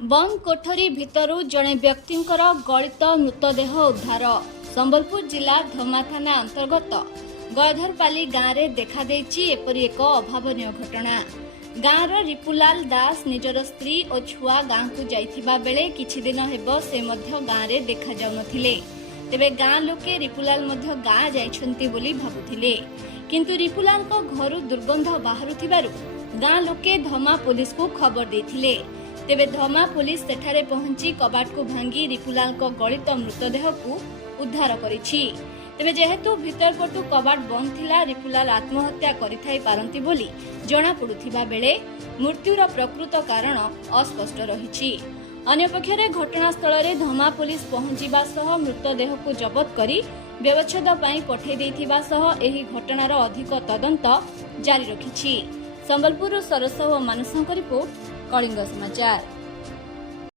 बंद कोठरी भितरु जड़े व्यक्तिंकर गलित मृतदेह उद्धार। संबलपुर जिला धमा थाना अंतर्गत गयधरपाली गाँव में देखा एपरी एक अभावन घटना। गाँवर रिपुलाल दास निजर स्त्री और छुआ गाँव को जाइथिबा बेले किछि दिन हेबो से मध्य गाँव में देखा जाउ नथिले। तेबे गाँ लोके रिपुलाल मध्य गाँ जाइछन्ति बोली भाबुथिले, किंतु रिपुलाल को घरु दुर्गंध बाहरुथिबारु गाँ लोके धमा पुलिस को खबर देथिले। तेबे धमा पुलिस सेठारे पहुंची कबाट को भांगी रिपुलाल को गलित मृतदेह को उद्धार करिछि। तेबे जेहेतु भीतर पटु कबाट बंद थिला, रिपुलाल आत्महत्या करिथाई पारंती बोली जणा पडुथिबा बेले मृत्युर प्रकृत कारण अस्पष्ट रहिछि। अन्य पक्षरे घटनास्थल रे धमा पुलिस पहुंचीबा सह मृतदेह को जबत करी व्यवच्छेद पई पठै दैथिबा सह एही घटनार अधिक तदंत जारी रखिछि। संबलपुर सरस और मानसଙ୍କ रिपोर्ट, कलिंग समाचार।